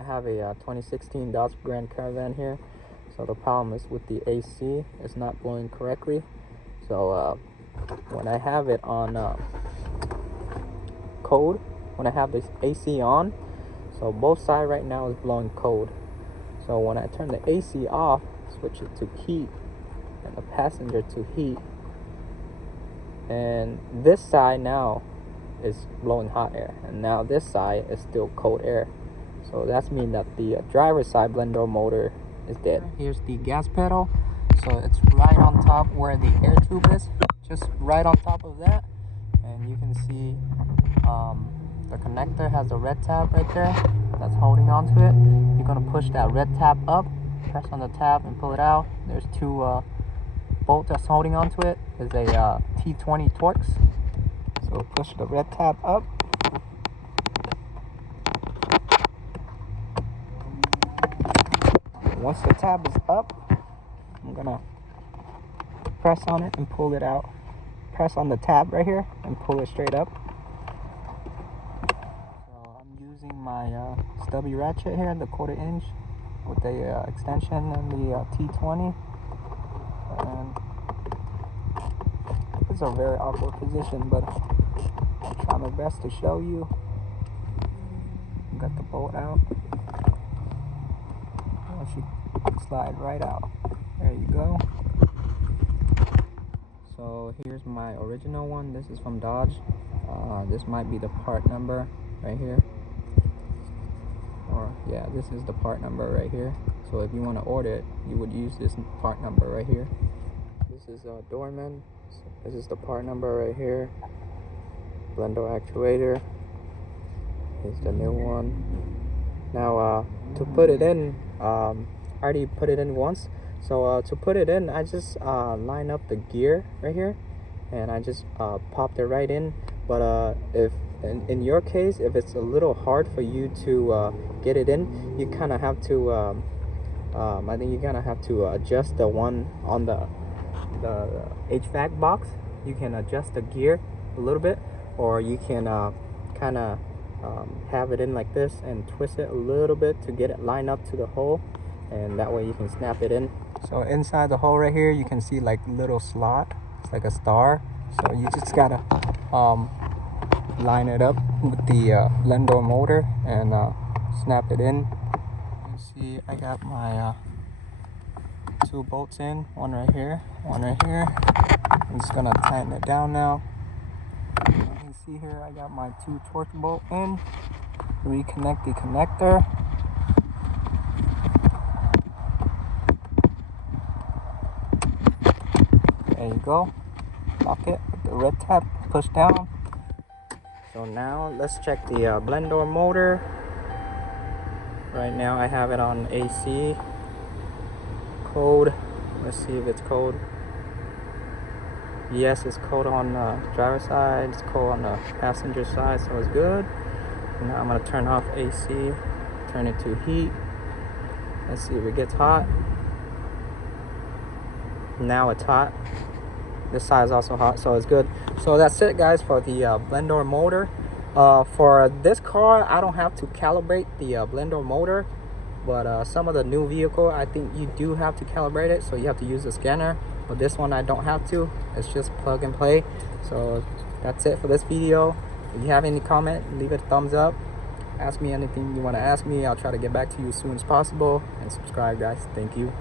I have a 2016 Dodge Grand Caravan here. So the problem is with the AC, it's not blowing correctly. So when I have it on cold, when I have this AC on, so both sides right now is blowing cold. So when I turn the AC off, switch it to heat, and the passenger to heat, and this side now is blowing hot air, and now this side is still cold air. So that's mean that the driver's side blend door motor is dead. Here's the gas pedal, so it's right on top where the air tube is, just right on top of that. And you can see the connector has a red tab right there that's holding on to it. You're going to push that red tab up, press on the tab and pull it out. There's two bolts that's holding on to it. There's a T20 Torx. So push the red tab up. Once the tab is up, I'm gonna press on it and pull it out. Press on the tab right here and pull it straight up. So I'm using my stubby ratchet here, the 1/4 inch, with the extension and the T20. And it's a very awkward position, but I'm trying my best to show you. Got the bolt out. It should slide right out. There you go. So here's my original one. This is from Dodge. This might be the part number right here. Or yeah, this is the part number right here. So if you want to order it, you would use this part number right here. This is a doorman. This is the part number right here. Blend door actuator. Here's the new one. Now to put it in, I already put it in once. So to put it in, I just line up the gear right here, and I just popped it right in. But if in your case, if it's a little hard for you to get it in, you kind of have to I think you're gonna have to adjust the one on the HVAC box. You can adjust the gear a little bit, or you can kind of have it in like this and twist it a little bit to get it lined up to the hole, and that way you can snap it in. So inside the hole right here, you can see like little slot. It's like a star. So you just gotta line it up with the blend door motor and snap it in. You see I got my 2 bolts in, one right here, one right here. I'm just gonna tighten it down now. You can see here I got my 2 Torx bolt in. Reconnect the connector. There you go. Lock it with the red tab, push down. So now let's check the blend door motor. Right now I have it on AC. Cold. Let's see if it's cold. Yes, it's cold on the driver's side. It's cold on the passenger side, so it's good. Now I'm gonna turn off AC. Turn it to heat. Let's see if it gets hot. Now it's hot. This side is also hot, so it's good. So that's it, guys, for the blend door motor. For this car, I don't have to calibrate the blend door motor, but some of the new vehicle, I think you do have to calibrate it, so you have to use the scanner. But this one I don't have to. It's just plug and play. So that's it for this video. If you have any comment, leave it a thumbs up. Ask me anything you want to ask me. I'll try to get back to you as soon as possible. And subscribe, guys. Thank you.